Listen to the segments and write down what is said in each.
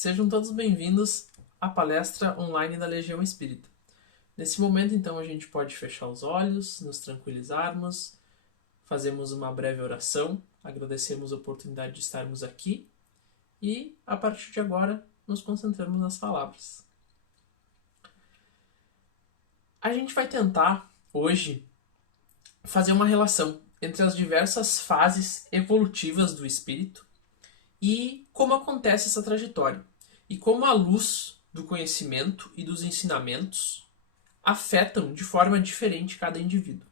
Sejam todos bem-vindos à palestra online da Legião Espírita. Nesse momento, então, a gente pode fechar os olhos, nos tranquilizarmos, fazemos uma breve oração, agradecemos a oportunidade de estarmos aqui e, a partir de agora, nos concentramos nas palavras. A gente vai tentar, hoje, fazer uma relação entre as diversas fases evolutivas do espírito e como acontece essa trajetória, e como a luz do conhecimento e dos ensinamentos afetam de forma diferente cada indivíduo.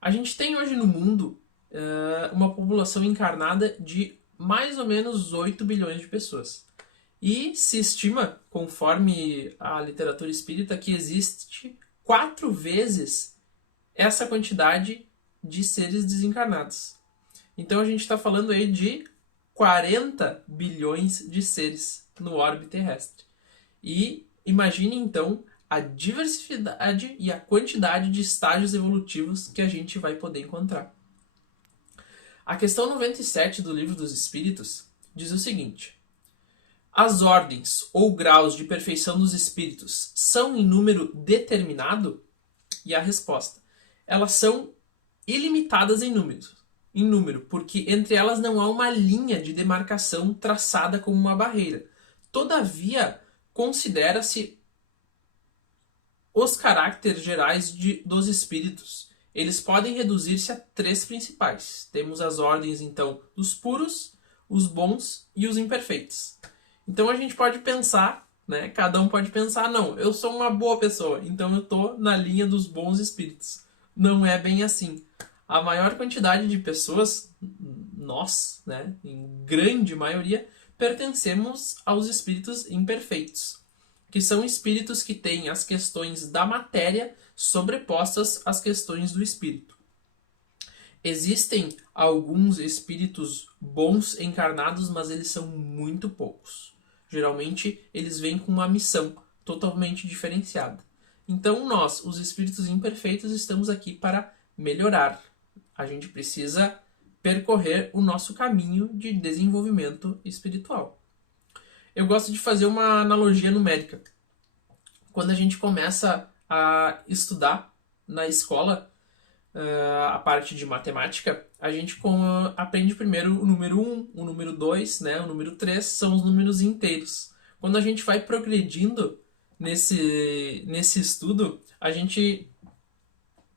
A gente tem hoje no mundo uma população encarnada de mais ou menos 8 bilhões de pessoas. E se estima, conforme a literatura espírita, que existe 4 vezes essa quantidade de seres desencarnados. Então a gente está falando aí de 40 bilhões de seres no orbe terrestre. E imagine então a diversidade e a quantidade de estágios evolutivos que a gente vai poder encontrar. A questão 97 do Livro dos Espíritos diz o seguinte: as ordens ou graus de perfeição dos espíritos são em número determinado? E a resposta: elas são ilimitadas em número, porque entre elas não há uma linha de demarcação traçada como uma barreira. Todavia, considera-se os caracteres gerais dos espíritos. Eles podem reduzir-se a 3 principais. Temos as ordens, então, dos puros, os bons e os imperfeitos. Então a gente pode pensar, né? Cada um pode pensar, não, eu sou uma boa pessoa, então eu estou na linha dos bons espíritos. Não é bem assim. A maior quantidade de pessoas, nós, né, em grande maioria, pertencemos aos espíritos imperfeitos, que são espíritos que têm as questões da matéria sobrepostas às questões do espírito. Existem alguns espíritos bons encarnados, mas eles são muito poucos. Geralmente, eles vêm com uma missão totalmente diferenciada. Então, nós, os espíritos imperfeitos, estamos aqui para melhorar. A gente precisa percorrer o nosso caminho de desenvolvimento espiritual. Eu gosto de fazer uma analogia numérica. Quando a gente começa a estudar na escola a parte de matemática, a gente aprende primeiro o número 1, o número 2, né, o número 3, são os números inteiros. Quando a gente vai progredindo nesse estudo, a gente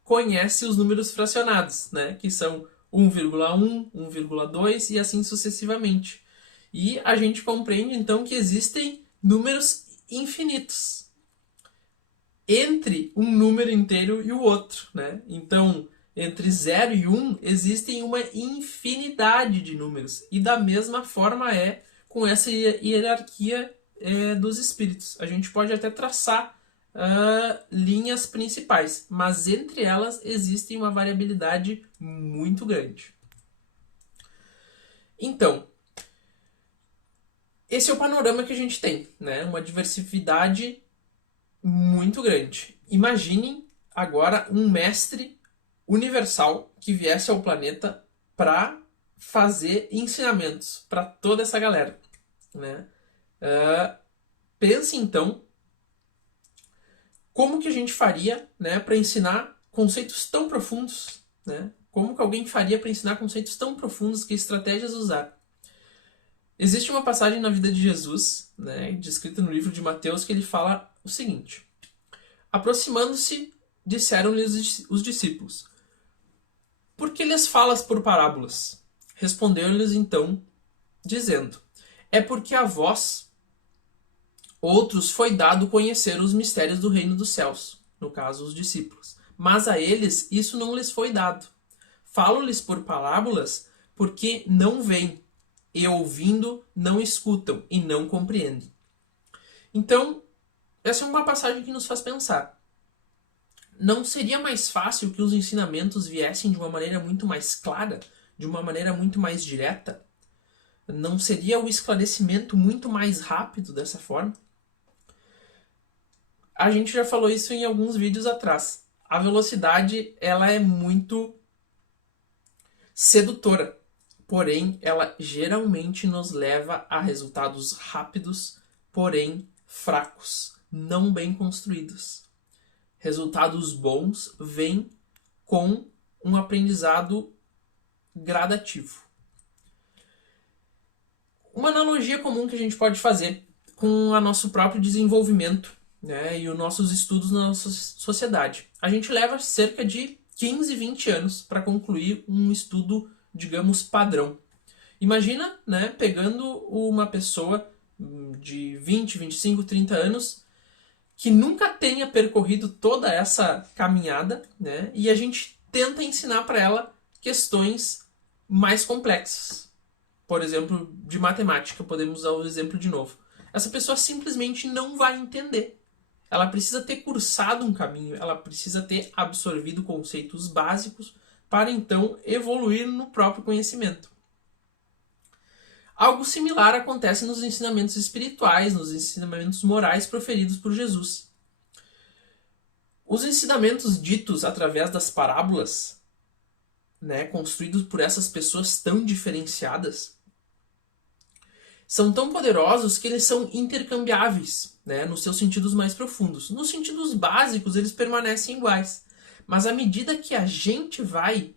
conhece os números fracionados, né, que são 1,1, 1,2 e assim sucessivamente. E a gente compreende então que existem números infinitos entre um número inteiro e o outro, né? Então, entre 0 e 1 existem uma infinidade de números. E da mesma forma é com essa hierarquia dos espíritos. A gente pode até traçar linhas principais, mas entre elas existe uma variabilidade muito grande. Então, esse é o panorama que a gente tem, né? Uma diversidade muito grande. Imaginem agora um mestre universal que viesse ao planeta para fazer ensinamentos para toda essa galera, né? Pense então como que a gente faria, né, para ensinar conceitos tão profundos, né? Como que alguém faria para ensinar conceitos tão profundos, que estratégias usar? Existe uma passagem na vida de Jesus, né, descrita no livro de Mateus, que ele fala o seguinte: aproximando-se, disseram-lhe os discípulos: por que lhes falas por parábolas? Respondeu-lhes então, dizendo: é porque a vós, outros, foi dado conhecer os mistérios do reino dos céus, no caso, os discípulos. Mas a eles isso não lhes foi dado. Falo-lhes por parábolas porque não veem, e ouvindo não escutam e não compreendem. Então, essa é uma passagem que nos faz pensar. Não seria mais fácil que os ensinamentos viessem de uma maneira muito mais clara, de uma maneira muito mais direta? Não seria o esclarecimento muito mais rápido dessa forma? A gente já falou isso em alguns vídeos atrás. A velocidade, ela é muito sedutora porém ela geralmente nos leva a resultados rápidos, porém fracos, não bem construídos. Resultados bons vêm com um aprendizado gradativo. Uma analogia comum que a gente pode fazer com o nosso próprio desenvolvimento, né, e os nossos estudos na nossa sociedade. A gente leva cerca de 15, 20 anos para concluir um estudo, digamos, padrão. Imagina, né, pegando uma pessoa de 20, 25, 30 anos que nunca tenha percorrido toda essa caminhada, né, e a gente tenta ensinar para ela questões mais complexas. Por exemplo, de matemática, podemos usar o exemplo de novo. Essa pessoa simplesmente não vai entender. Ela precisa ter cursado um caminho, ela precisa ter absorvido conceitos básicos para então evoluir no próprio conhecimento. Algo similar acontece nos ensinamentos espirituais, nos ensinamentos morais proferidos por Jesus. Os ensinamentos ditos através das parábolas, né, construídos por essas pessoas tão diferenciadas, são tão poderosos que eles são intercambiáveis, né, nos seus sentidos mais profundos. Nos sentidos básicos, eles permanecem iguais. Mas à medida que a gente vai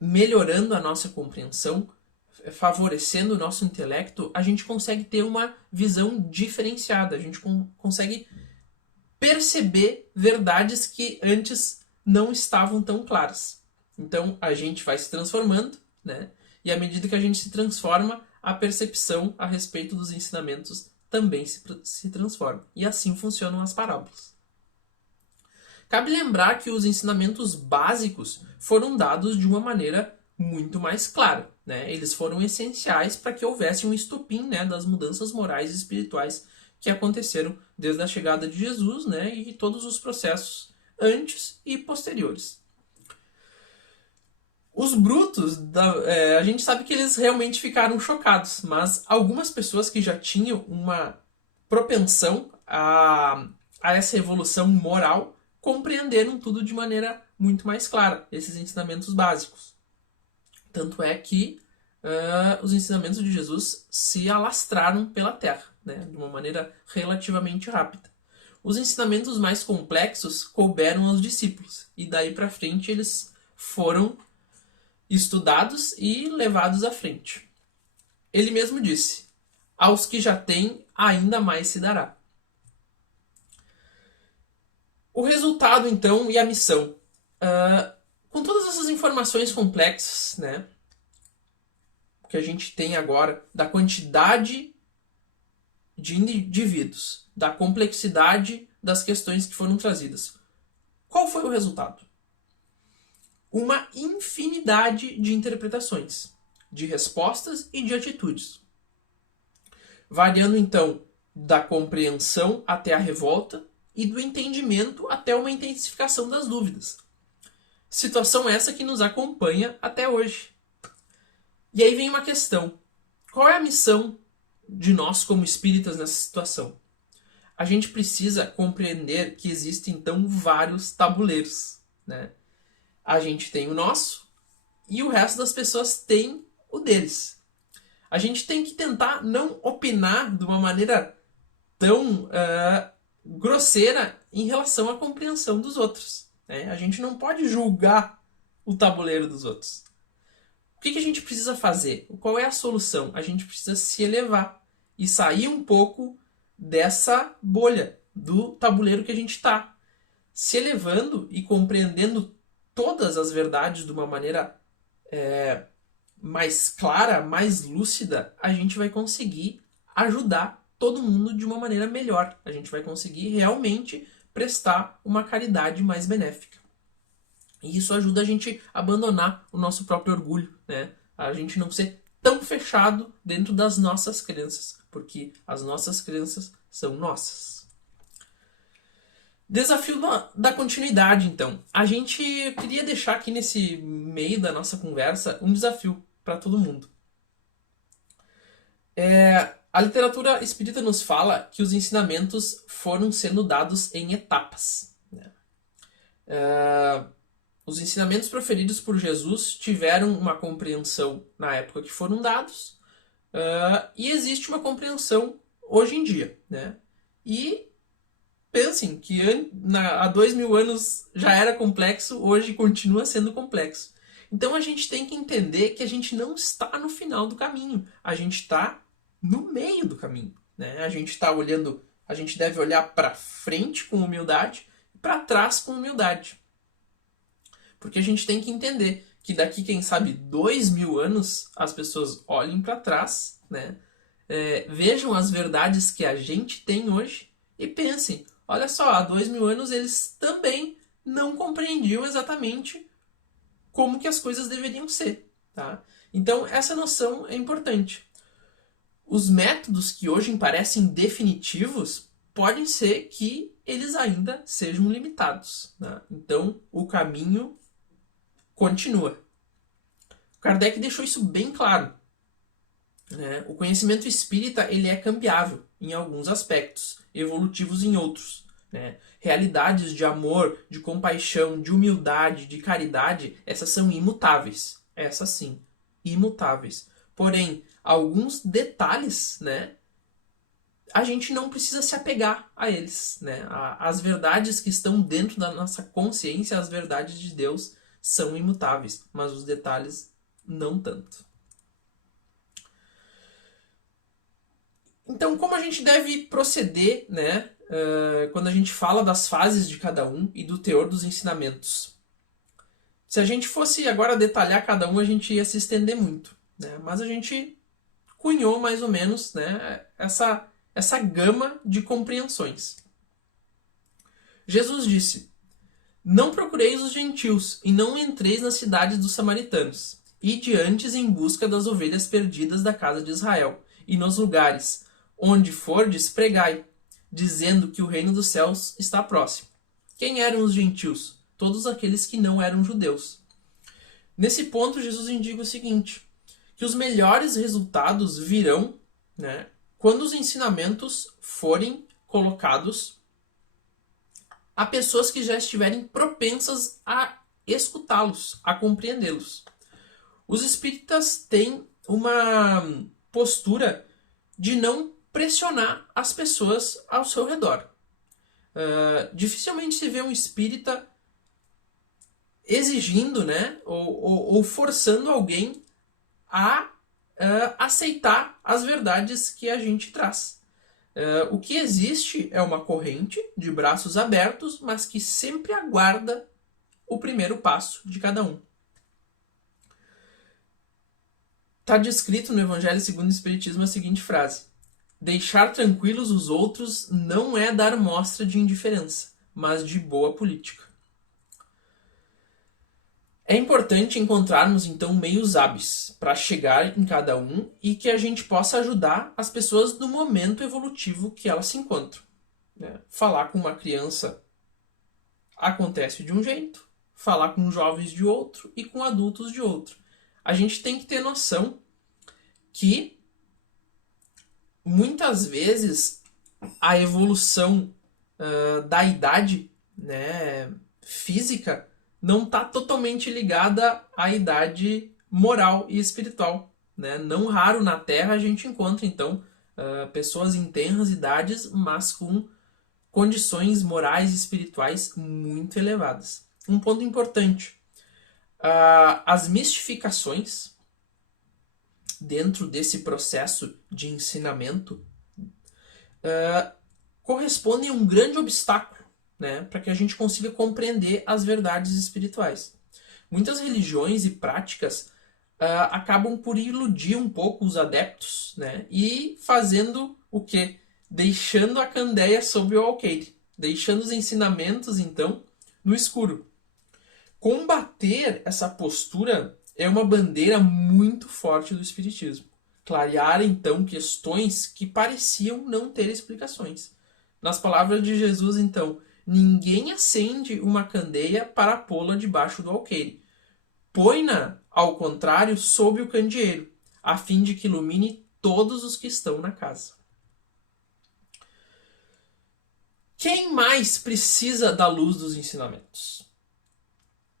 melhorando a nossa compreensão, favorecendo o nosso intelecto, a gente consegue ter uma visão diferenciada. A gente consegue perceber verdades que antes não estavam tão claras. Então, a gente vai se transformando, né? E à medida que a gente se transforma, a percepção a respeito dos ensinamentos também se transforma. E assim funcionam as parábolas. Cabe lembrar que os ensinamentos básicos foram dados de uma maneira muito mais clara, né? Eles foram essenciais para que houvesse um estopim, né, das mudanças morais e espirituais que aconteceram desde a chegada de Jesus, né, e todos os processos antes e posteriores. Os brutos, a gente sabe que eles realmente ficaram chocados, mas algumas pessoas que já tinham uma propensão a essa evolução moral compreenderam tudo de maneira muito mais clara, esses ensinamentos básicos. Tanto é que os ensinamentos de Jesus se alastraram pela terra, né, de uma maneira relativamente rápida. Os ensinamentos mais complexos couberam aos discípulos, e daí para frente eles foram estudados e levados à frente. Ele mesmo disse: aos que já têm, ainda mais se dará. O resultado, então, e a missão. Com todas essas informações complexas, né, que a gente tem agora, da quantidade de indivíduos, da complexidade das questões que foram trazidas, qual foi o resultado? Uma infinidade de interpretações, de respostas e de atitudes, variando então da compreensão até a revolta e do entendimento até uma intensificação das dúvidas. Situação essa que nos acompanha até hoje. E aí vem uma questão: qual é a missão de nós como espíritas nessa situação? A gente precisa compreender que existem então vários tabuleiros, né? A gente tem o nosso e o resto das pessoas tem o deles. A gente tem que tentar não opinar de uma maneira tão grosseira em relação à compreensão dos outros, né? A gente não pode julgar o tabuleiro dos outros. O que a gente precisa fazer? Qual é a solução? A gente precisa se elevar e sair um pouco dessa bolha do tabuleiro que a gente está. Se elevando e compreendendo todas as verdades de uma maneira mais clara, mais lúcida, a gente vai conseguir ajudar todo mundo de uma maneira melhor. A gente vai conseguir realmente prestar uma caridade mais benéfica. E isso ajuda a gente a abandonar o nosso próprio orgulho, né? A gente não ser tão fechado dentro das nossas crenças, porque as nossas crenças são nossas. Desafio da continuidade, então. Eu queria deixar aqui nesse meio da nossa conversa um desafio para todo mundo. A literatura espírita nos fala que os ensinamentos foram sendo dados em etapas, né? Os ensinamentos proferidos por Jesus tiveram uma compreensão na época que foram dados, e existe uma compreensão hoje em dia, né? E pensem que há 2000 anos já era complexo, hoje continua sendo complexo. Então a gente tem que entender que a gente não está no final do caminho, a gente está no meio do caminho, né? A gente deve olhar para frente com humildade e para trás com humildade. Porque a gente tem que entender que daqui, quem sabe, 2000 anos, as pessoas olhem para trás, né? Vejam as verdades que a gente tem hoje e pensem, olha só, há 2000 anos eles também não compreendiam exatamente como que as coisas deveriam ser, tá? Então, essa noção é importante. Os métodos que hoje parecem definitivos podem ser que eles ainda sejam limitados, né? Então, o caminho continua. Kardec deixou isso bem claro, né? O conhecimento espírita ele é cambiável em alguns aspectos, evolutivos em outros, né? Realidades de amor, de compaixão, de humildade, de caridade, essas são imutáveis. Essas sim, imutáveis. Porém, alguns detalhes, né, a gente não precisa se apegar a eles, né? As verdades que estão dentro da nossa consciência, as verdades de Deus, são imutáveis, mas os detalhes não tanto. Então, como a gente deve proceder, né, quando a gente fala das fases de cada um e do teor dos ensinamentos? Se a gente fosse agora detalhar cada um, a gente ia se estender muito, né? Mas a gente cunhou mais ou menos, né, essa gama de compreensões. Jesus disse: não procureis os gentios, e não entreis nas cidades dos samaritanos. Ide antes em busca das ovelhas perdidas da casa de Israel. E nos lugares onde fordes, pregai, dizendo que o reino dos céus está próximo. Quem eram os gentios? Todos aqueles que não eram judeus. Nesse ponto, Jesus indica o seguinte, que os melhores resultados virão, né, quando os ensinamentos forem colocados a pessoas que já estiverem propensas a escutá-los, a compreendê-los. Os espíritas têm uma postura de não pressionar as pessoas ao seu redor. Dificilmente se vê um espírita exigindo, né, ou forçando alguém a aceitar as verdades que a gente traz. O que existe é uma corrente de braços abertos, mas que sempre aguarda o primeiro passo de cada um. Está descrito no Evangelho segundo o Espiritismo a seguinte frase: deixar tranquilos os outros não é dar mostra de indiferença, mas de boa política. É importante encontrarmos, então, meios hábeis para chegar em cada um e que a gente possa ajudar as pessoas no momento evolutivo que elas se encontram. Falar com uma criança acontece de um jeito, falar com jovens de outro e com adultos de outro. A gente tem que ter noção que muitas vezes a evolução da idade, né, física não está totalmente ligada à idade moral e espiritual, né? Não raro na Terra a gente encontra, então, pessoas em tenras idades, mas com condições morais e espirituais muito elevadas. Um ponto importante, as mistificações dentro desse processo de ensinamento correspondem a um grande obstáculo, né, para que a gente consiga compreender as verdades espirituais. Muitas religiões e práticas acabam por iludir um pouco os adeptos, né, e fazendo o quê? Deixando a candeia sob o alqueire, deixando os ensinamentos, então, no escuro. Combater essa postura é uma bandeira muito forte do Espiritismo. Clarear, então, questões que pareciam não ter explicações. Nas palavras de Jesus, então, ninguém acende uma candeia para pô-la debaixo do alqueire. Põe-na, ao contrário, sob o candeeiro, a fim de que ilumine todos os que estão na casa. Quem mais precisa da luz dos ensinamentos?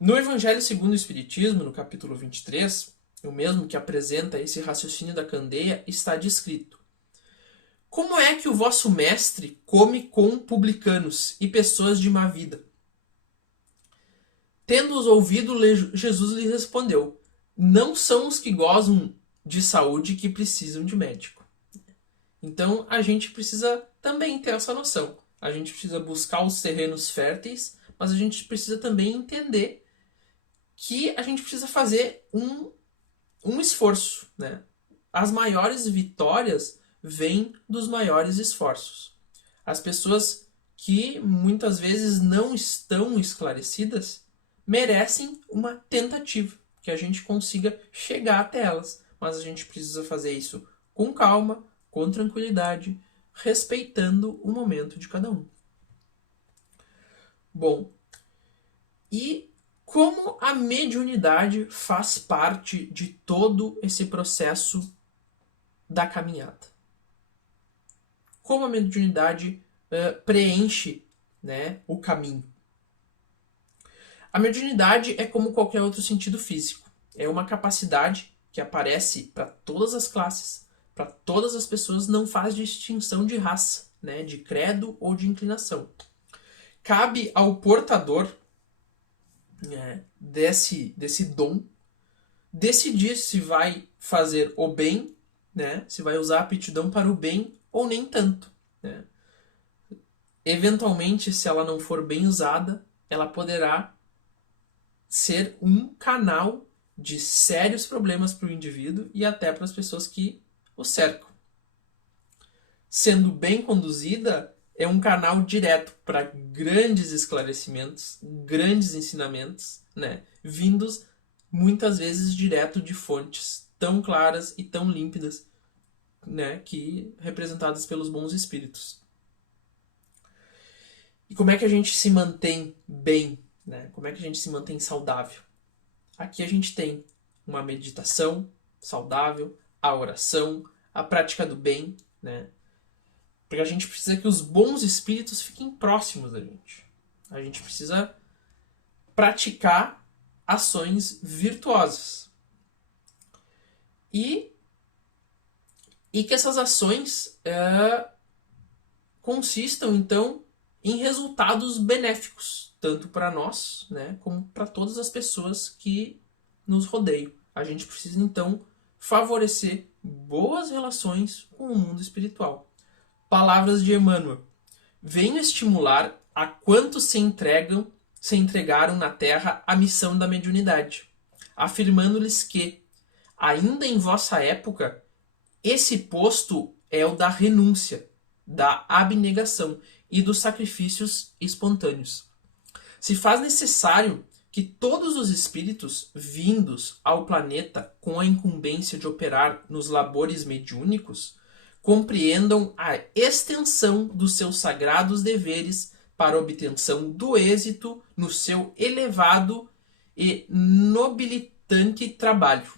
No Evangelho segundo o Espiritismo, no capítulo 23, o mesmo que apresenta esse raciocínio da candeia, está descrito: como é que o vosso mestre come com publicanos e pessoas de má vida? Tendo-os ouvido, Jesus lhe respondeu: não são os que gozam de saúde que precisam de médico. Então a gente precisa também ter essa noção. A gente precisa buscar os terrenos férteis, mas a gente precisa também entender que a gente precisa fazer um esforço, né? As maiores vitórias vêm dos maiores esforços. As pessoas que muitas vezes não estão esclarecidas merecem uma tentativa, que a gente consiga chegar até elas. Mas a gente precisa fazer isso com calma, com tranquilidade, respeitando o momento de cada um. Bom, e como a mediunidade faz parte de todo esse processo da caminhada? Como a mediunidade preenche, né, o caminho? A mediunidade é como qualquer outro sentido físico. É uma capacidade que aparece para todas as classes, para todas as pessoas, não faz distinção de raça, né, de credo ou de inclinação. Cabe ao portador desse dom decidir se vai fazer o bem, né, se vai usar a aptidão para o bem ou nem tanto, né. Eventualmente, se ela não for bem usada, ela poderá ser um canal de sérios problemas para o indivíduo e até para as pessoas que o cercam. Sendo bem conduzida, é um canal direto para grandes esclarecimentos, grandes ensinamentos, né, vindos muitas vezes direto de fontes tão claras e tão límpidas, né, que representadas pelos bons espíritos. E como é que a gente se mantém bem, né? Como é que a gente se mantém saudável? Aqui a gente tem uma meditação saudável, a oração, a prática do bem, né? Porque a gente precisa que os bons espíritos fiquem próximos da gente. A gente precisa praticar ações virtuosas. E que essas ações consistam, então, em resultados benéficos, tanto para nós, né, como para todas as pessoas que nos rodeiam. A gente precisa, então, favorecer boas relações com o mundo espiritual. Palavras de Emmanuel: venho estimular a quantos se entregaram na terra à missão da mediunidade, afirmando-lhes que, ainda em vossa época, esse posto é o da renúncia, da abnegação e dos sacrifícios espontâneos. Se faz necessário que todos os espíritos vindos ao planeta com a incumbência de operar nos labores mediúnicos compreendam a extensão dos seus sagrados deveres para a obtenção do êxito no seu elevado e nobilitante trabalho.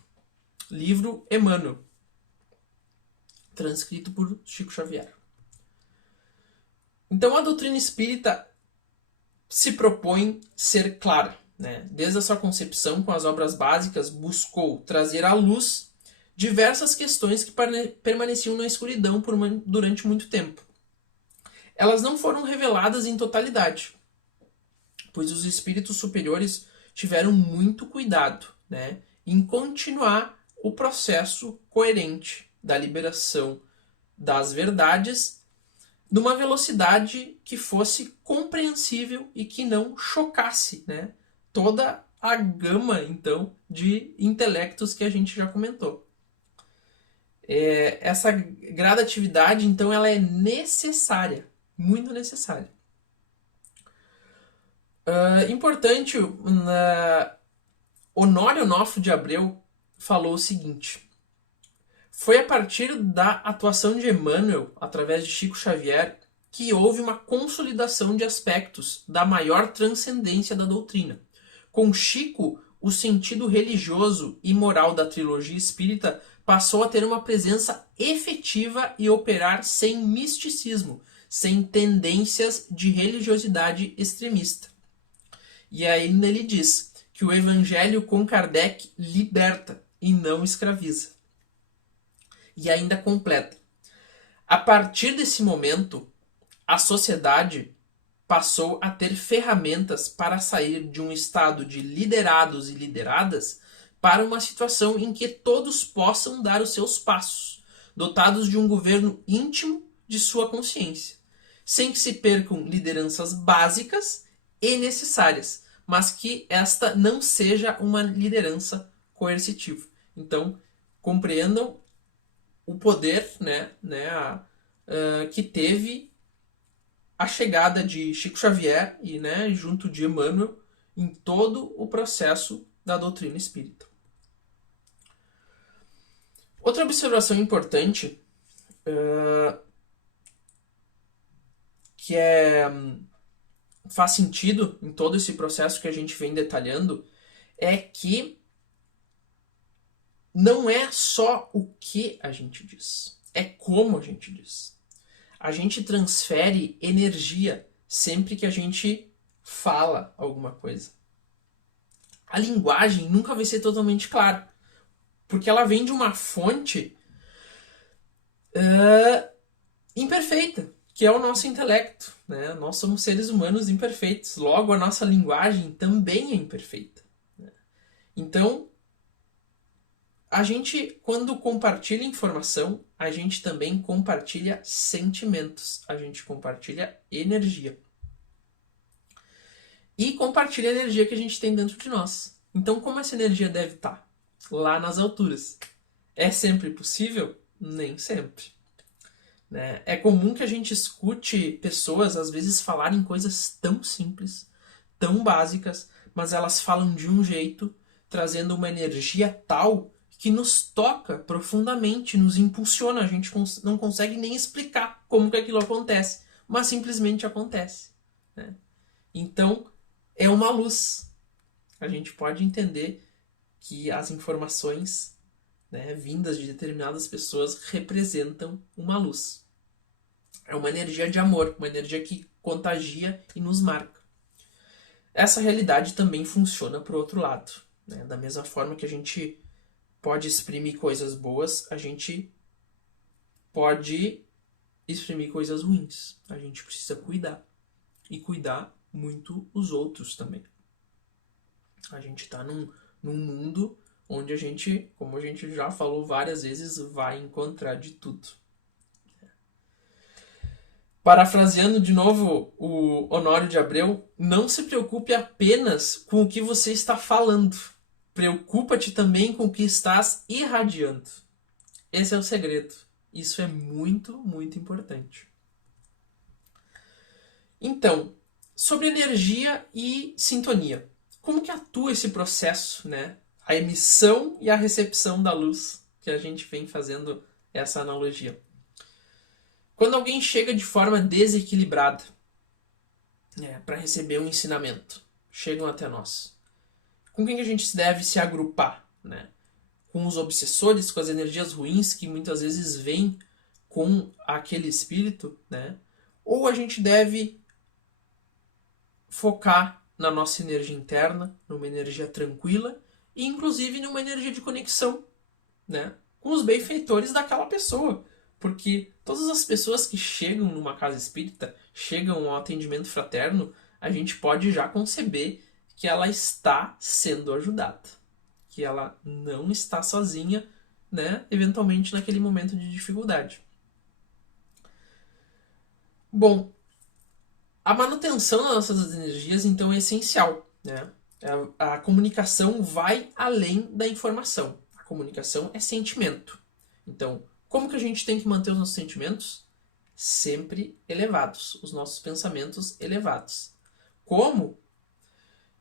Livro Emmanuel, transcrito por Chico Xavier. Então a doutrina espírita se propõe ser clara, né? Desde a sua concepção, com as obras básicas, buscou trazer à luz diversas questões que permaneciam na escuridão durante muito tempo. Elas não foram reveladas em totalidade, pois os espíritos superiores tiveram muito cuidado, né, em continuar o processo coerente da liberação das verdades numa velocidade que fosse compreensível e que não chocasse, né, toda a gama, então, de intelectos que a gente já comentou. Essa gradatividade, então, ela é necessária, muito necessária. Importante, Honório Onofre de Abreu falou o seguinte: foi a partir da atuação de Emmanuel, através de Chico Xavier, que houve uma consolidação de aspectos da maior transcendência da doutrina. Com Chico, o sentido religioso e moral da trilogia espírita passou a ter uma presença efetiva e operar sem misticismo, sem tendências de religiosidade extremista. E aí ele diz que o Evangelho com Kardec liberta e não escraviza. E ainda completa. A partir desse momento, a sociedade passou a ter ferramentas para sair de um estado de liderados e lideradas para uma situação em que todos possam dar os seus passos, dotados de um governo íntimo de sua consciência, sem que se percam lideranças básicas e necessárias, mas que esta não seja uma liderança coercitiva. Então, compreendam o poder, que teve a chegada de Chico Xavier e, junto de Emmanuel, em todo o processo da doutrina espírita. Outra observação importante, que faz sentido em todo esse processo que a gente vem detalhando, é que não é só o que a gente diz, é como a gente diz. A gente transfere energia sempre que a gente fala alguma coisa. A linguagem nunca vai ser totalmente clara, porque ela vem de uma fonte imperfeita, que é o nosso intelecto, né? Nós somos seres humanos imperfeitos, logo a nossa linguagem também é imperfeita, né? Então, a gente, quando compartilha informação, a gente também compartilha sentimentos, a gente compartilha energia. E compartilha a energia que a gente tem dentro de nós. Então, como essa energia deve estar? Lá nas alturas. É sempre possível? Nem sempre. Né? É comum que a gente escute pessoas, às vezes, falarem coisas tão simples, tão básicas, mas elas falam de um jeito, trazendo uma energia tal que nos toca profundamente, nos impulsiona. A gente não consegue nem explicar como que aquilo acontece, mas simplesmente acontece, né? Então, é uma luz. A gente pode entender que as informações, né, vindas de determinadas pessoas representam uma luz. É uma energia de amor, uma energia que contagia e nos marca. Essa realidade também funciona para o outro lado, né? Da mesma forma que a gente pode exprimir coisas boas, a gente pode exprimir coisas ruins. A gente precisa cuidar. E cuidar muito os outros também. A gente está num mundo onde a gente, como a gente já falou várias vezes, vai encontrar de tudo. Parafraseando de novo o Honório de Abreu, não se preocupe apenas com o que você está falando. Preocupa-te também com o que estás irradiando. Esse é o segredo. Isso é muito, muito importante. Então, sobre energia e sintonia. Como que atua esse processo, né? A emissão e a recepção da luz, que a gente vem fazendo essa analogia. Quando alguém chega de forma desequilibrada, para receber um ensinamento, chegam até nós. Com quem a gente deve se agrupar, né? Com os obsessores, com as energias ruins que muitas vezes vêm com aquele espírito, né? Ou a gente deve focar na nossa energia interna, numa energia tranquila e inclusive numa energia de conexão, né, com os benfeitores daquela pessoa. Porque todas as pessoas que chegam numa casa espírita, chegam ao atendimento fraterno, a gente pode já conceber que ela está sendo ajudada, que ela não está sozinha, né, eventualmente naquele momento de dificuldade. Bom, a manutenção das nossas energias, então, é essencial, né? A comunicação vai além da informação. A comunicação é sentimento. Então, como que a gente tem que manter os nossos sentimentos? Sempre elevados. Os nossos pensamentos elevados. Como?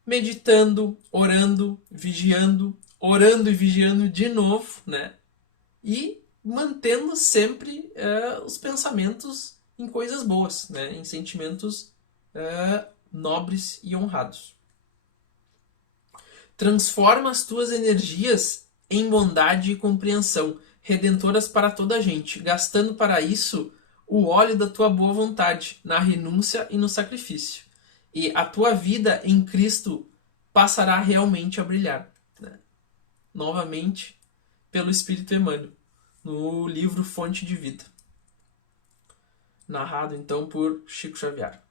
Meditando, orando e vigiando de novo, né? E mantendo sempre os pensamentos em coisas boas, né? Em sentimentos nobres e honrados. Transforma as tuas energias em bondade e compreensão, redentoras para toda a gente, gastando para isso o óleo da tua boa vontade, na renúncia e no sacrifício. E a tua vida em Cristo passará realmente a brilhar, né? Novamente, pelo Espírito Emmanuel, no livro Fonte de Vida, narrado então por Chico Xavier.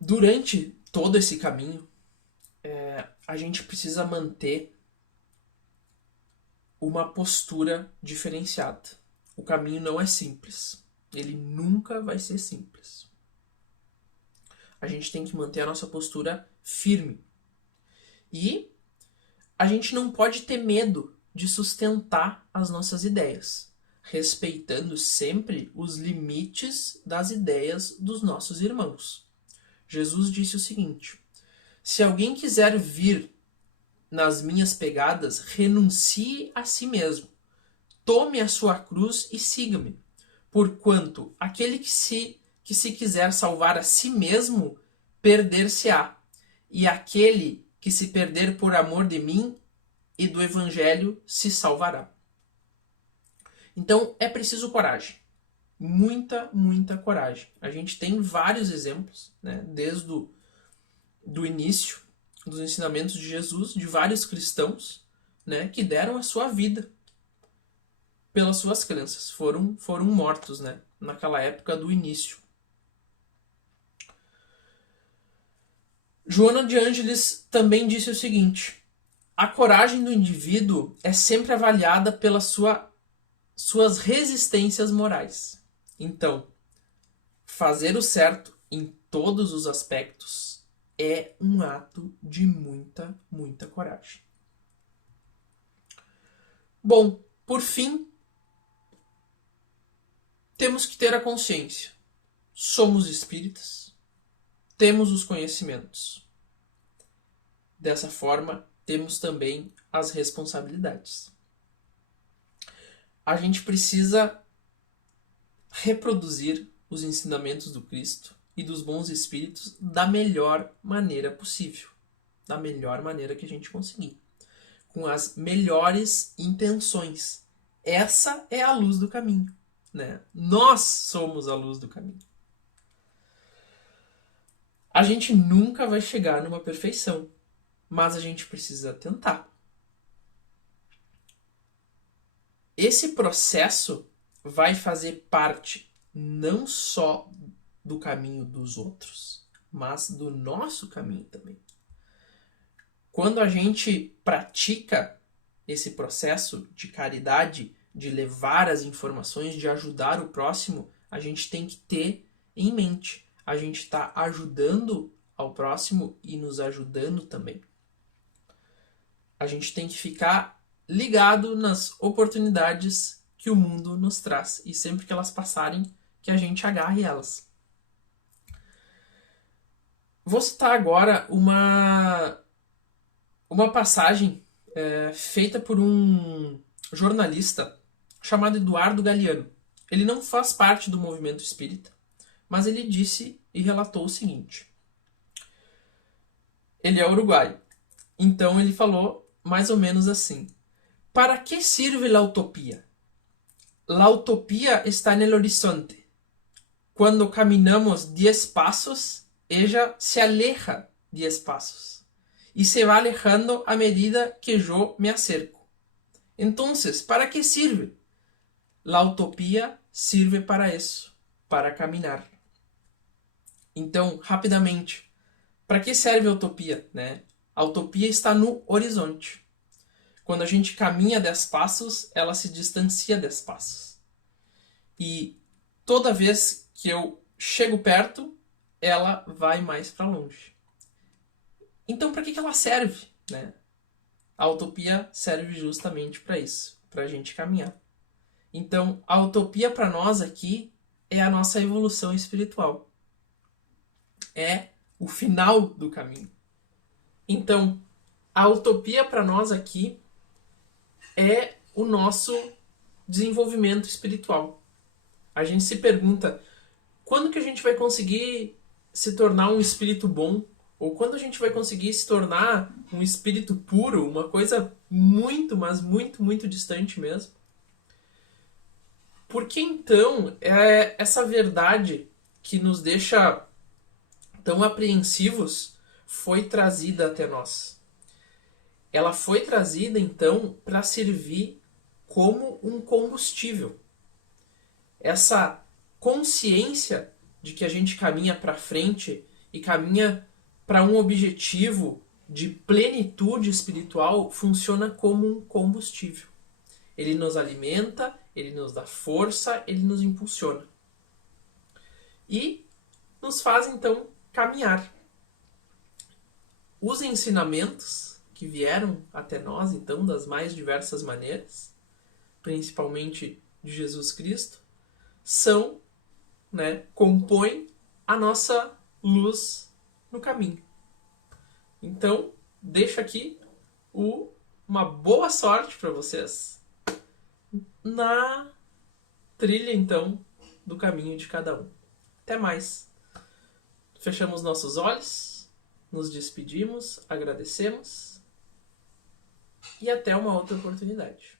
Durante todo esse caminho, a gente precisa manter uma postura diferenciada. O caminho não é simples. Ele nunca vai ser simples. A gente tem que manter a nossa postura firme. E a gente não pode ter medo de sustentar as nossas ideias, respeitando sempre os limites das ideias dos nossos irmãos. Jesus disse o seguinte: se alguém quiser vir nas minhas pegadas, renuncie a si mesmo. Tome a sua cruz e siga-me. Porquanto aquele que se quiser salvar a si mesmo, perder-se-á. E aquele que se perder por amor de mim e do Evangelho se salvará. Então é preciso coragem. Muita, muita coragem. A gente tem vários exemplos, né, desde do início dos ensinamentos de Jesus, de vários cristãos, né, que deram a sua vida pelas suas crenças. Foram mortos, né, naquela época do início. Joana de Ângeles também disse o seguinte: a coragem do indivíduo é sempre avaliada pelas suas resistências morais. Então, fazer o certo em todos os aspectos é um ato de muita, muita coragem. Bom, por fim, temos que ter a consciência. Somos espíritas, temos os conhecimentos. Dessa forma, temos também as responsabilidades. A gente precisa reproduzir os ensinamentos do Cristo e dos bons espíritos da melhor maneira possível, da melhor maneira que a gente conseguir, com as melhores intenções. Essa é a luz do caminho, né? Nós somos a luz do caminho. A gente nunca vai chegar numa perfeição, mas a gente precisa tentar. Esse processo vai fazer parte não só do caminho dos outros, mas do nosso caminho também. Quando a gente pratica esse processo de caridade, de levar as informações, de ajudar o próximo, a gente tem que ter em mente: a gente está ajudando ao próximo e nos ajudando também. A gente tem que ficar ligado nas oportunidades que o mundo nos traz, e sempre que elas passarem, que a gente agarre elas. Vou citar agora uma passagem feita por um jornalista chamado Eduardo Galeano. Ele não faz parte do movimento espírita, mas ele disse e relatou o seguinte. Ele é uruguaio, então ele falou mais ou menos assim: ¿para qué sirve la utopía? La utopía está en el horizonte. Cuando caminamos 10 pasos, ella se aleja 10 pasos. Y se va alejando a medida que yo me acerco. Entonces, ¿para qué sirve? La utopía sirve para eso, para caminar. Então, rapidamente, para que serve a utopia, né? A utopia está no horizonte. Quando a gente caminha 10 passos, ela se distancia 10 passos. E toda vez que eu chego perto, ela vai mais para longe. Então, para que ela serve, né? A utopia serve justamente para isso, para a gente caminhar. Então, a utopia para nós aqui é a nossa evolução espiritual. É o final do caminho. Então, a utopia para nós aqui é o nosso desenvolvimento espiritual. A gente se pergunta: quando que a gente vai conseguir se tornar um espírito bom? Ou quando a gente vai conseguir se tornar um espírito puro? Uma coisa muito, mas muito, muito distante mesmo. Porque então é essa verdade que nos deixa tão apreensivos foi trazida até nós. Ela foi trazida, então, para servir como um combustível. Essa consciência de que a gente caminha para frente e caminha para um objetivo de plenitude espiritual funciona como um combustível. Ele nos alimenta, ele nos dá força, ele nos impulsiona. E nos faz, então, caminhar. Os ensinamentos que vieram até nós, então, das mais diversas maneiras, principalmente de Jesus Cristo, são, compõem a nossa luz no caminho. Então, deixo aqui uma boa sorte para vocês na trilha, então, do caminho de cada um. Até mais. Fechamos nossos olhos, nos despedimos, agradecemos e até uma outra oportunidade.